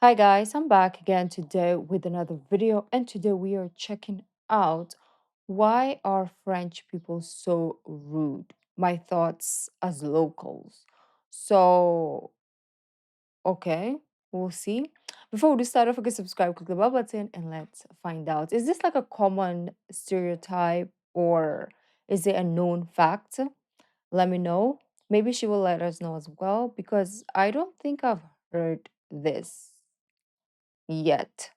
Hi guys, I'm back again today with another video, and today we are checking out why are French people so rude? My thoughts as locals. So, okay, we'll see. Before we do start, don't forget to subscribe, click the bell button, and let's find out. Is this like a common stereotype or is it a known fact? Let me know. Maybe she will let us know as well because I don't think I've heard this yet.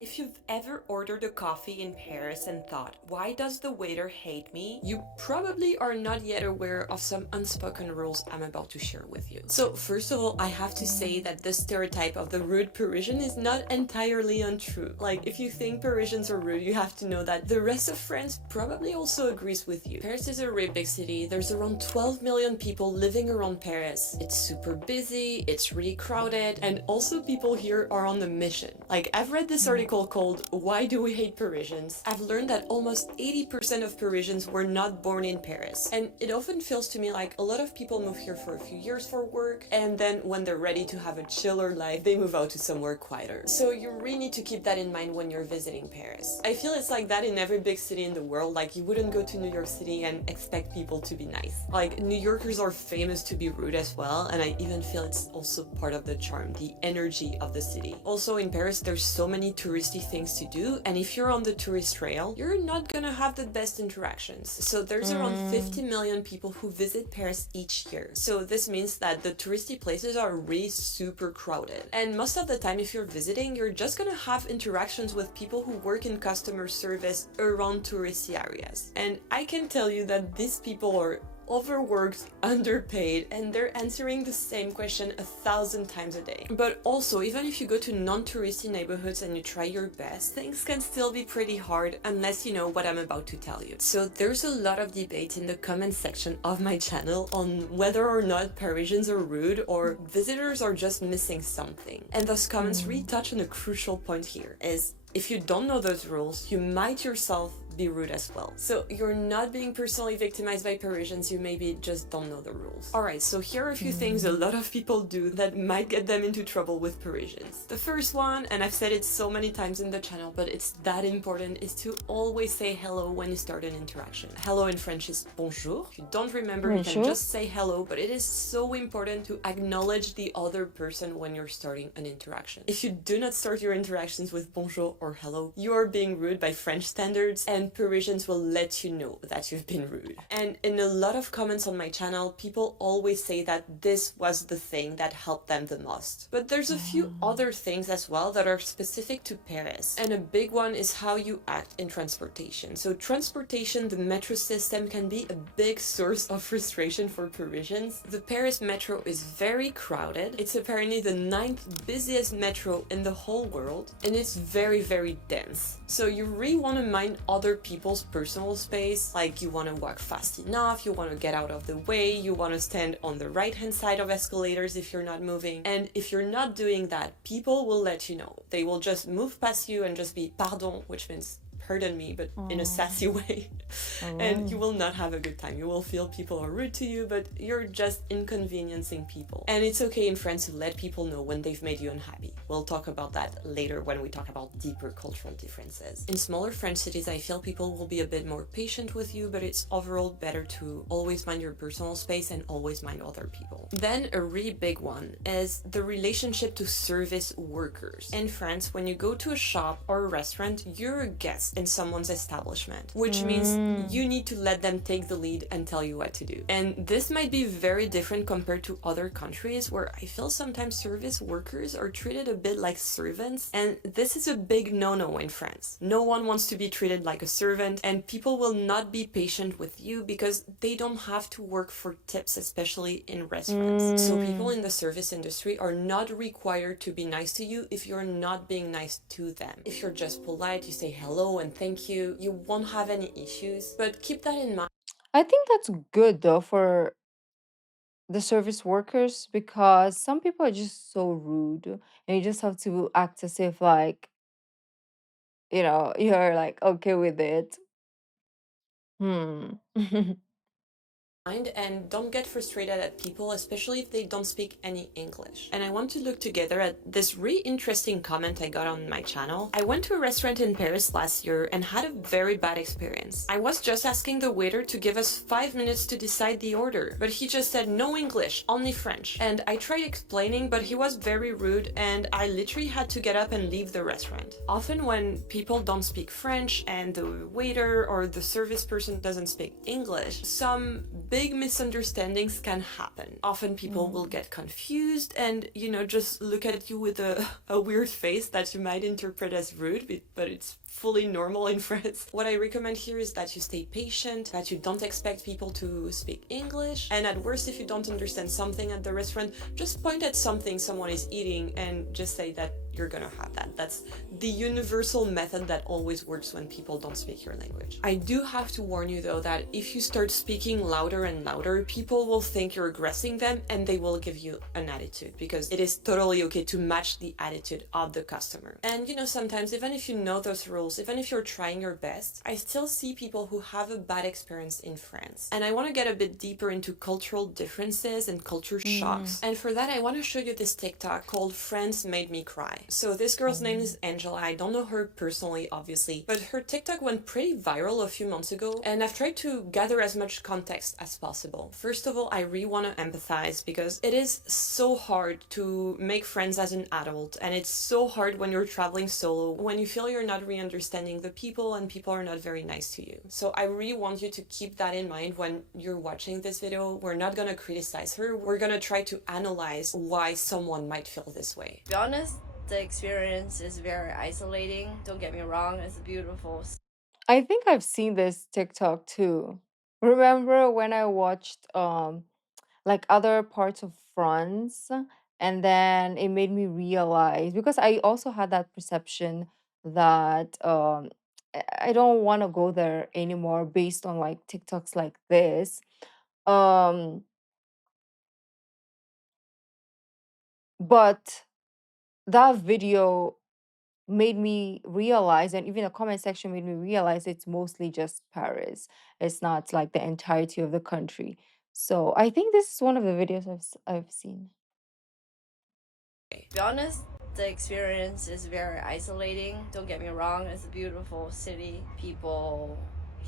If you've ever ordered a coffee in Paris and thought, why does the waiter hate me? You probably are not yet aware of some unspoken rules I'm about to share with you. So, first of all, I have to say that the stereotype of the rude Parisian is not entirely untrue. Like, if you think Parisians are rude, you have to know that the rest of France probably also agrees with you. Paris is a really big city. There's around 12 million people living around Paris. It's super busy, it's really crowded, and also people here are on a mission. Like, I've read this article called Why Do We Hate Parisians? I've learned that almost 80% of Parisians were not born in Paris. And it often feels to me like a lot of people move here for a few years for work, and then when they're ready to have a chiller life, they move out to somewhere quieter. So you really need to keep that in mind when you're visiting Paris. I feel it's like that in every big city in the world. Like, you wouldn't go to New York City and expect people to be nice. Like, New Yorkers are famous to be rude as well, and I even feel it's also part of the charm, the energy of the city. Also, in Paris, there's so many touristy things to do, and if you're on the tourist trail, you're not gonna have the best interactions. So there's around 50 Mm, million people who visit Paris each year. So this means that the touristy places are really super crowded. And most of the time, if you're visiting, you're just gonna have interactions with people who work in customer service around touristy areas. And I can tell you that these people are overworked, underpaid, and they're answering the same question 1,000 times a day. But also, even if you go to non-touristy neighborhoods and you try your best, things can still be pretty hard unless you know what I'm about to tell you. So there's a lot of debate in the comment section of my channel on whether or not Parisians are rude or visitors are just missing something. And those comments really mm, touch on a crucial point here, is if you don't know those rules, you might yourself be rude as well. So you're not being personally victimized by Parisians, you maybe just don't know the rules. Alright, so here are a few things a mm, lot of people do that might get them into trouble with Parisians. The first one, and I've said it so many times in the channel, but it's that important, is to always say hello when you start an interaction. Hello in French is bonjour. If you don't remember, you can Bonjour. just say hello, but it is so important to acknowledge the other person when you're starting an interaction. If you do not start your interactions with bonjour or hello, you are being rude by French standards, and Parisians will let you know that you've been rude. And in a lot of comments on my channel, people always say that this was the thing that helped them the most. But there's a few Mm, other things as well that are specific to Paris. And a big one is how you act in transportation. So transportation, the metro system, can be a big source of frustration for Parisians. The Paris metro is very crowded. It's apparently the ninth busiest metro in the whole world, and it's very, very dense. So you really want to mind other people's personal space, like you want to walk fast enough, you want to get out of the way, you want to stand on the right hand side of escalators if you're not moving. And if you're not doing that, people will let you know. They will just move past you and just be pardon, which means pardon me, but in a mm, sassy way. And you oh. will not have a good time. You will feel people are rude to you, but you're just inconveniencing people. And it's okay in France to let people know when they've made you unhappy. We'll talk about that later when we talk about deeper cultural differences. In smaller French cities, I feel people will be a bit more patient with you, but it's overall better to always mind your personal space and always mind other people. Then a really big one is the relationship to service workers. In France, when you go to a shop or a restaurant, you're a guest in someone's establishment, which means Mm, you need to let them take the lead and tell you what to do. And this might be very different compared to other countries where I feel sometimes service workers are treated a bit like servants, and this is a big no-no in France. No one wants to be treated like a servant, and people will not be patient with you because they don't have to work for tips, especially in restaurants. So people mm. in the service industry are not required to be nice to you if you're not being nice to them. If you're just polite, you say hello and thank you won't have any issues. But keep that in mind. I think that's good though for the service workers because some people are just so rude and you just have to act as if like, you're like okay with it. Hmm. And don't get frustrated at people, especially if they don't speak any English. And I want to look together at this really interesting comment I got on my channel. I went to a restaurant in Paris last year and had a very bad experience. I was just asking the waiter to give us 5 minutes to decide the order, but he just said no English, only French. And I tried explaining, but he was very rude and I literally had to get up and leave the restaurant. Often when people don't speak French and the waiter or the service person doesn't speak English, some big misunderstandings can happen. Often people will get confused and, just look at you with a weird face that you might interpret as rude, but it's fully normal in France. What I recommend here is that you stay patient, that you don't expect people to speak English, and at worst, if you don't understand something at the restaurant, just point at something someone is eating and just say that you're gonna have that. That's the universal method that always works when people don't speak your language. I do have to warn you though that if you start speaking louder and louder, people will think you're aggressing them and they will give you an attitude, because it is totally okay to match the attitude of the customer. And sometimes even if you know those rules, even if you're trying your best, I still see people who have a bad experience in France. And I want to get a bit deeper into cultural differences and culture shocks. And for that, I want to show you this TikTok called France Made Me Cry. So this girl's name is Angela. I don't know her personally, obviously, but her TikTok went pretty viral a few months ago, and I've tried to gather as much context as possible. First of all, I really want to empathize, because it is so hard to make friends as an adult, and it's so hard when you're traveling solo, when you feel you're not really understanding the people and people are not very nice to you. So I really want you to keep that in mind when you're watching this video. We're not gonna criticize her, we're gonna try to analyze why someone might feel this way. To be honest, the experience is very isolating. Don't get me wrong, it's beautiful. I think I've seen this TikTok too. Remember when I watched like other parts of France, and then it made me realize, because I also had that perception that I don't want to go there anymore based on like TikToks like this. Um but that video made me realize, and even the comment section made me realize, it's mostly just Paris. It's not like the entirety of the country. So I think this is one of the videos I've seen. To be honest, the experience is very isolating. Don't get me wrong, it's a beautiful city. People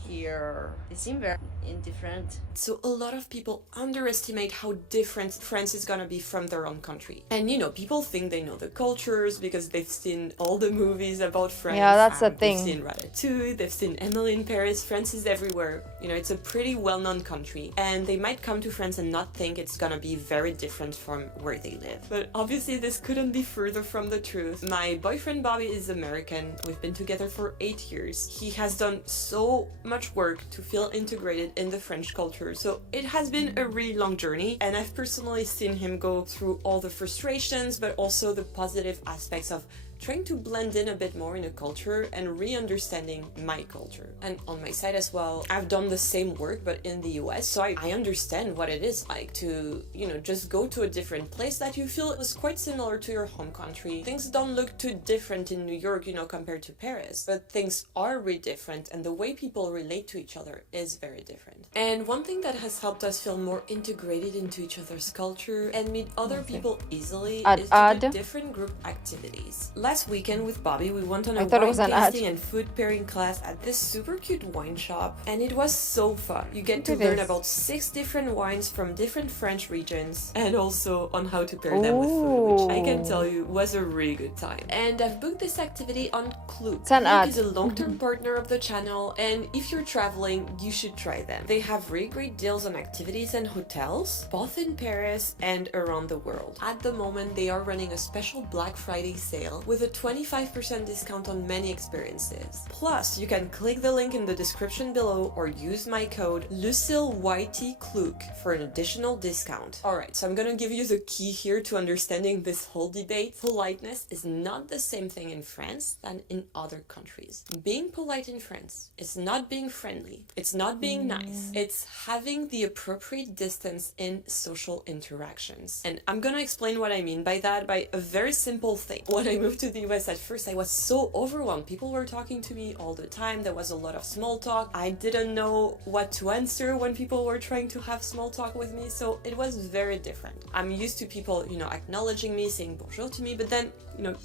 here, they seem very indifferent. So a lot of people underestimate how different France is gonna be from their own country. And people think they know the cultures because they've seen all the movies about France. Yeah, that's the They've thing. seen Ratatouille, they've seen Emily in Paris. France is everywhere. It's a pretty well-known country. And they might come to France and not think it's gonna be very different from where they live. But obviously this couldn't be further from the truth. My boyfriend Bobby is American. We've been together for 8 years. He has done so much work to feel integrated in the French culture. So it has been a really long journey, and I've personally seen him go through all the frustrations, but also the positive aspects of trying to blend in a bit more in a culture and re-understanding my culture. And on my side as well, I've done the same work but in the US, so I understand what it is like to, just go to a different place that you feel is quite similar to your home country. Things don't look too different in New York, compared to Paris, but things are really different, and the way people relate to each other is very different. And one thing that has helped us feel more integrated into each other's culture and meet other people easily is to do different group activities. Last weekend with Bobby, we went on a wine tasting and food pairing class at this super cute wine shop, and it was so fun. You get to learn about 6 different wines from different French regions, and also on how to pair them with food, which I can tell you was a really good time. And I've booked this activity on Klook. Klook is a long-term partner of the channel, and if you're traveling, you should try them. They have really great deals on activities and hotels, both in Paris and around the world. At the moment, they are running a special Black Friday sale with a 25% discount on many experiences. Plus, you can click the link in the description below or use my code LucilleYTClook for an additional discount. Alright, so I'm gonna give you the key here to understanding this whole debate. Politeness is not the same thing in France than in other countries. Being polite in France is not being friendly. It's not being nice. It's having the appropriate distance in social interactions. And I'm gonna explain what I mean by that by a very simple thing. When I moved to to the US at first, I was so overwhelmed. People were talking to me all the time. There was a lot of small talk. I didn't know what to answer when people were trying to have small talk with me, so it was very different. I'm used to people, acknowledging me, saying bonjour to me, but then,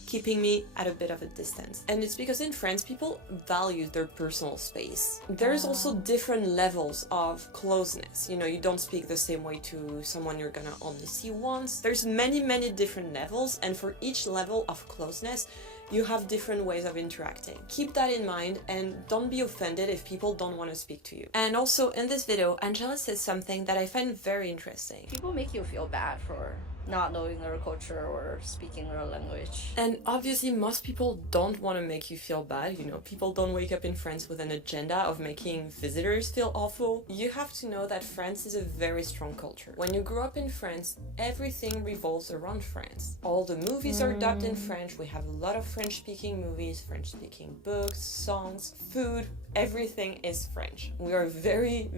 keeping me at a bit of a distance. And it's because in France, people value their personal space. There's also different levels of closeness. You don't speak the same way to someone you're gonna only see once. There's many different levels, and for each level of closeness, you have different ways of interacting. Keep that in mind and don't be offended if people don't want to speak to you. And also in this video, Angela says something that I find very interesting. People make you feel bad for not knowing their culture or speaking their language. And obviously most people don't want to make you feel bad. People don't wake up in France with an agenda of making visitors feel awful. You have to know that France is a very strong culture. When you grow up in France, everything revolves around France. All the movies are dubbed in French. We have a lot of French-speaking movies, French-speaking books, songs, food. Everything is French. We are very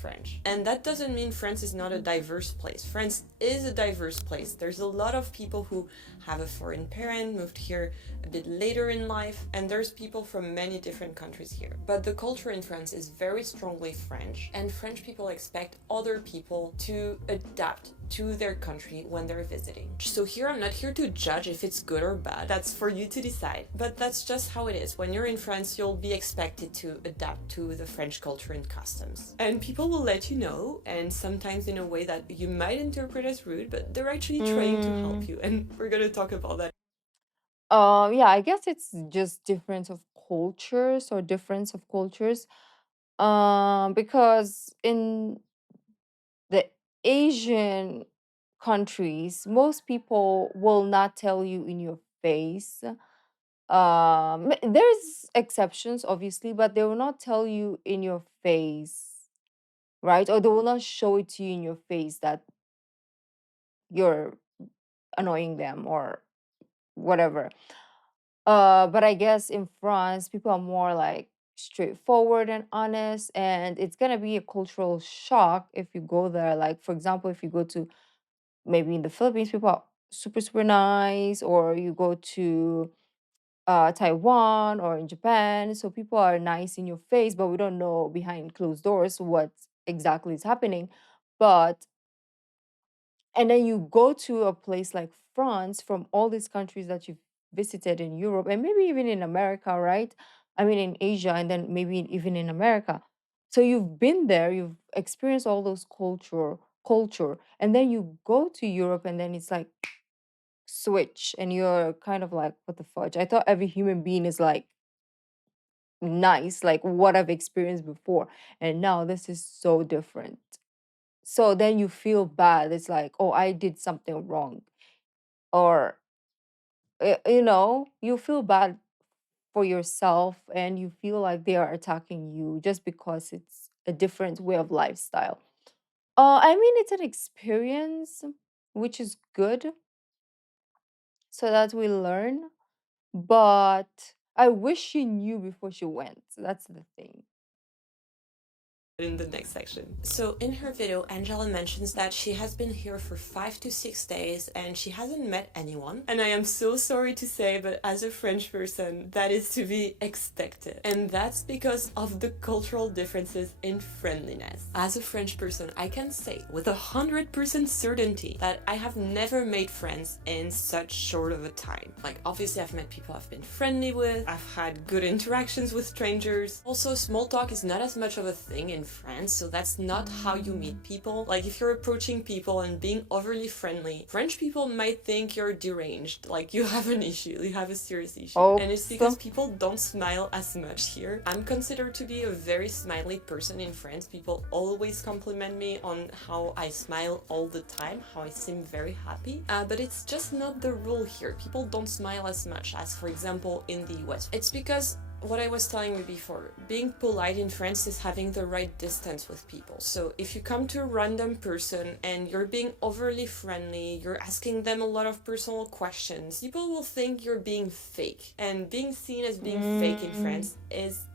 French. And that doesn't mean France is not a diverse place. France is a diverse place. There's a lot of people who have a foreign parent, moved here a bit later in life, and there's people from many different countries here. But the culture in France is very strongly French, and French people expect other people to adapt to their country when they're visiting. So here I'm not here to judge if it's good or bad. That's for you to decide. But that's just how it is. When you're in France, you'll be expected to adapt to the French culture and customs. And people will let you know, and sometimes in a way that you might interpret as rude, but they're actually trying to help you. And we're gonna talk about that. Yeah, I guess it's just difference of cultures or difference of cultures. Because in the Asian countries, most people will not tell you in your face. There's exceptions, obviously, but they will not tell you in your face, right? Or they will not show it to you in your face that you're annoying them or whatever. But I guess in France, people are more like straightforward and honest, and it's gonna be a cultural shock if you go there. Like, for example, if you go to maybe in the Philippines, people are super nice, or you go to Taiwan or in Japan, so people are nice in your face, but we don't know behind closed doors what exactly is happening. But and then you go to a place like France from all these countries that you've visited in Europe and maybe even in America, right? I mean, in Asia and then maybe even in America. So you've been there, you've experienced all those culture, and then you go to Europe and then it's like switch and you're kind of like, what the fudge? I thought every human being is like nice, like what I've experienced before. And now this is so different. So then you feel bad. It's like, oh, I did something wrong. Or, you feel bad for yourself and you feel like they are attacking you just because it's a different way of lifestyle. I mean, it's an experience, which is good so that we learn, but I wish she knew before she went. That's the thing. In the next section. So in her video, Angela mentions that she has been here for 5 to 6 days and she hasn't met anyone. And I am so sorry to say, but as a French person, that is to be expected. And that's because of the cultural differences in friendliness. As a French person, I can say with 100% certainty that I have never made friends in such short of a time. Like, obviously I've met people I've been friendly with, I've had good interactions with strangers. Also, small talk is not as much of a thing in France, so that's not how you meet people. Like, if you're approaching people and being overly friendly, French people might think you're deranged, like you have an issue, you have a serious issue. Oh, and it's because people don't smile as much here. I'm considered to be a very smiley person in France. People always compliment me on how I smile all the time, how I seem very happy. But it's just not the rule here. People don't smile as much as, for example, in the US. It's because what I was telling you before, being polite in France is having the right distance with people. So if you come to a random person and you're being overly friendly, you're asking them a lot of personal questions, people will think you're being fake. And being seen as being fake in France is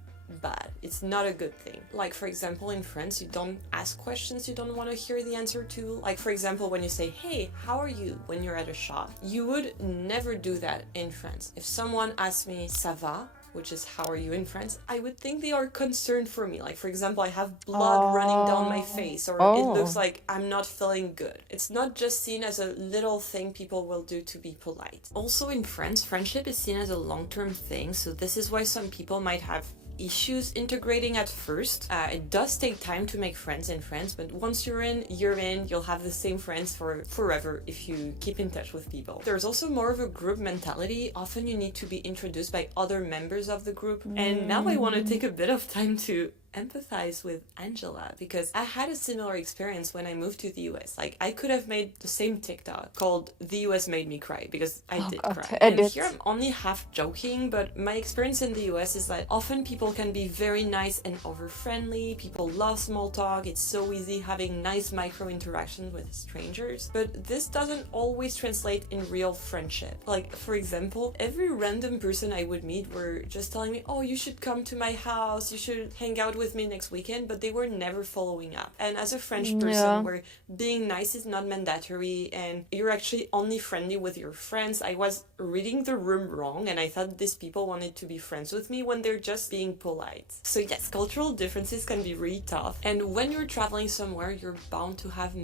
bad. It's not a good thing. Like, for example, in France, you don't ask questions you don't want to hear the answer to. Like, for example, when you say, hey, how are you, when you're at a shop, you would never do that in France. If someone asks me, ça va, which is how are you in France, I would think they are concerned for me. Like, for example, I have blood running down my Oh, face, or it looks oh, like I'm not feeling good. It's not just seen as a little thing people will do to be polite. Also, in France, friendship is seen as a long term thing, so this is why some people might have issues integrating at first. It does take time to make friends in France, but once you're in, you're in. You'll have the same friends for forever if you keep in touch with people. There's also more of a group mentality. Often you need to be introduced by other members of the group. And now I want to mm, take a bit of time to empathize with Angela because I had a similar experience when I moved to the US. Like, I could have made the same TikTok called "The US Made Me Cry" because I oh did God, cry. And here edit. I'm only half joking, but my experience in the US is that often people can be very nice and over friendly. People love small talk. It's so easy having nice micro interactions with strangers. But this doesn't always translate in real friendship. Like, for example, every random person I would meet were just telling me, oh, you should come to my house, you should hang out with me next weekend, but they were never following up. And as a French person, Yeah. where being nice is not mandatory and you're actually only friendly with your friends, I was reading the room wrong and I thought these people wanted to be friends with me when they're just being polite. So yes, cultural differences can be really tough. And when you're traveling somewhere, you're bound to have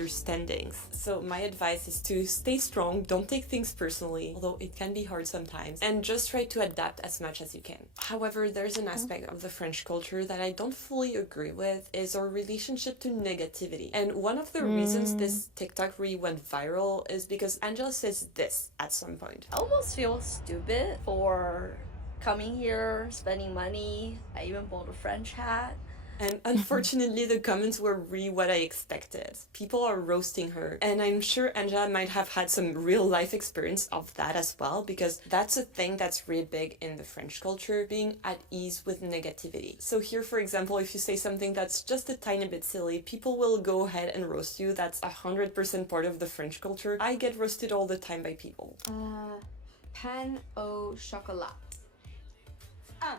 misunderstandings. So my advice is to stay strong, don't take things personally, although it can be hard sometimes, and just try to adapt as much as you can. However, there's an aspect of the French culture that I don't fully agree with is our relationship to negativity. And one of the reasons Mm. this TikTok really went viral is because Angela says this at some point. I almost feel stupid for coming here, spending money. I even bought a French hat. And unfortunately, the comments were really what I expected. People are roasting her. And I'm sure Angela might have had some real life experience of that as well, because that's a thing that's really big in the French culture, being at ease with negativity. So, here, for example, if you say something that's just a tiny bit silly, people will go ahead and roast you. That's 100% part of the French culture. I get roasted all the time by people. Pain au chocolat. Un,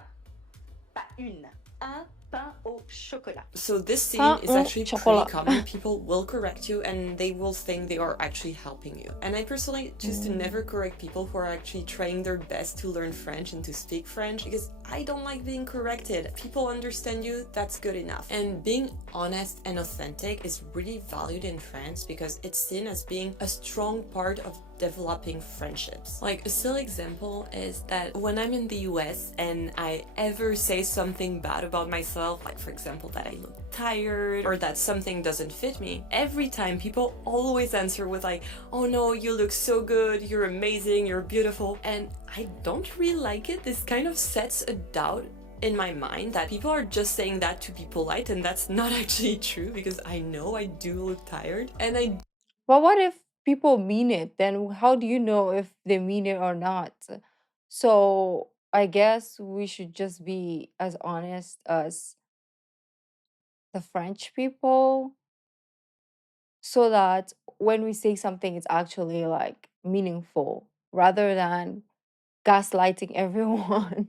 pas une. Un pain au chocolat. So this scene Pain is au actually pretty chocolat. common. People will correct you and they will think they are actually helping you. And I personally choose to never correct people who are actually trying their best to learn French and to speak French because I don't like being corrected. People understand you, that's good enough. And being honest and authentic is really valued in France because it's seen as being a strong part of developing friendships. Like, a silly example is that when I'm in the US and I ever say something bad about myself, like for example that I look tired or that something doesn't fit me, every time people always answer with like, oh no, you look so good, you're amazing, you're beautiful. And I don't really like it. This kind of sets a doubt in my mind that people are just saying that to be polite, and that's not actually true because I know I do look tired and I But what if people mean it? Then how do you know if they mean it or not? So I guess we should just be as honest as the French people so that when we say something, it's actually like meaningful rather than gaslighting everyone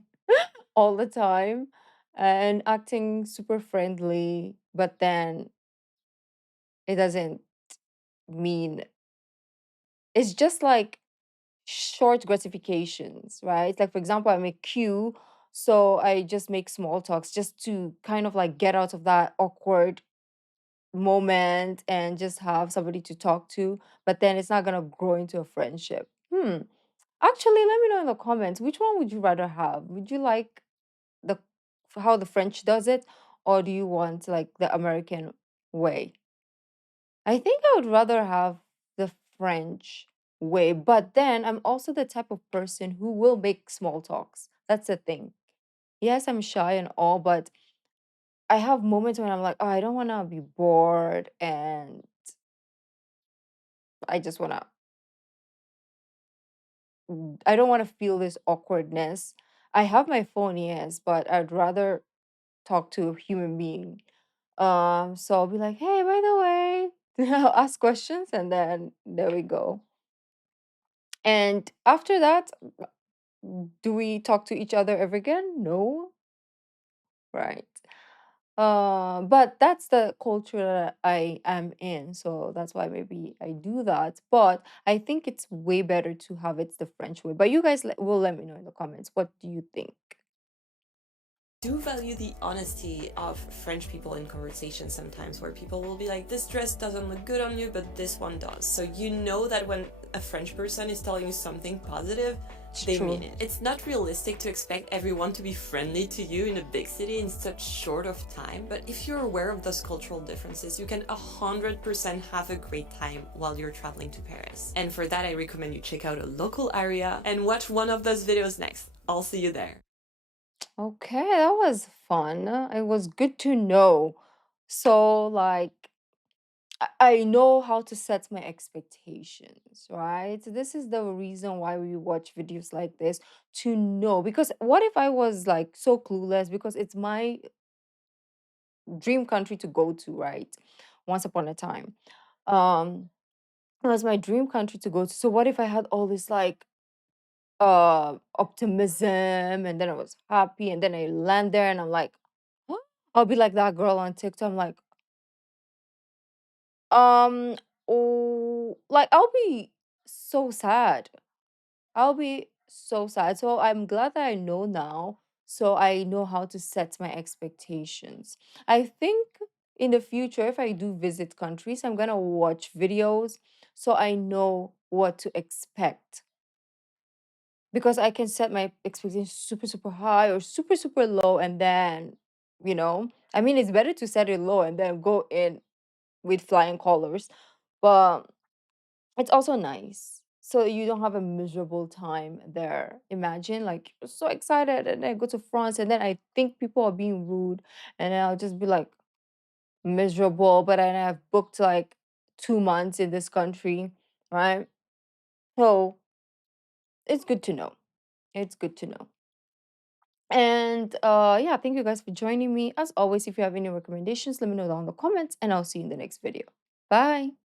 all the time and acting super friendly, but then it doesn't mean it's just like short gratifications, right? Like, for example, I'm a queue, so I just make small talks just to kind of like get out of that awkward moment and just have somebody to talk to, but then it's not gonna grow into a friendship. Actually, let me know in the comments which one would you rather have? Would you like the how the French does it, or do you want like the American way? I think I would rather have the French way, but then I'm also the type of person who will make small talks. That's the thing. Yes, I'm shy and all, but I have moments when I'm like, oh, I don't want to be bored and I just want to, I don't want to feel this awkwardness. I have my phone, yes, but I'd rather talk to a human being. So I'll be like, hey, by the way, I'll ask questions and then there we go. And after that, do we talk to each other ever again? No. right? But that's the culture that I am in, so that's why maybe I do that. But I think it's way better to have it the French way. But you guys will let me know in the comments. What do you think? Do value the honesty of French people in conversations sometimes, where people will be like, this dress doesn't look good on you, but this one does. So you know that when a French person is telling you something positive, It's they true. mean it. It's not realistic to expect everyone to be friendly to you in a big city in such short of time, but if you're aware of those cultural differences, you can 100% have a great time while you're traveling to Paris. And for that, I recommend you check out a local area and watch one of those videos next. I'll see you there. Okay, that was fun. It was good to know. So, like, I know how to set my expectations, right? This is the reason why we watch videos like this, to know. Because what if I was like so clueless? Because it's my dream country to go to, right? Once upon a time. Um, it was my dream country to go to. So what if I had all this like optimism, and then I was happy, and then I land there and I'm like, huh? I'll be like that girl on TikTok. I'm like, um, oh, like I'll be so sad. I'll be so sad. So I'm glad that I know now. So I know how to set my expectations. I think in the future, if I do visit countries, I'm gonna watch videos so I know what to expect. Because I can set my expectations super, super high or super, super low, and then, I mean, it's better to set it low and then go in with flying colors. But it's also nice. So you don't have a miserable time there. Imagine like you're so excited and then I go to France and then I think people are being rude and then I'll just be like miserable, but then I've booked like 2 months in this country, right? So it's good to know. It's good to know. And yeah, thank you guys for joining me. As always, if you have any recommendations, let me know down in the comments and I'll see you in the next video. Bye.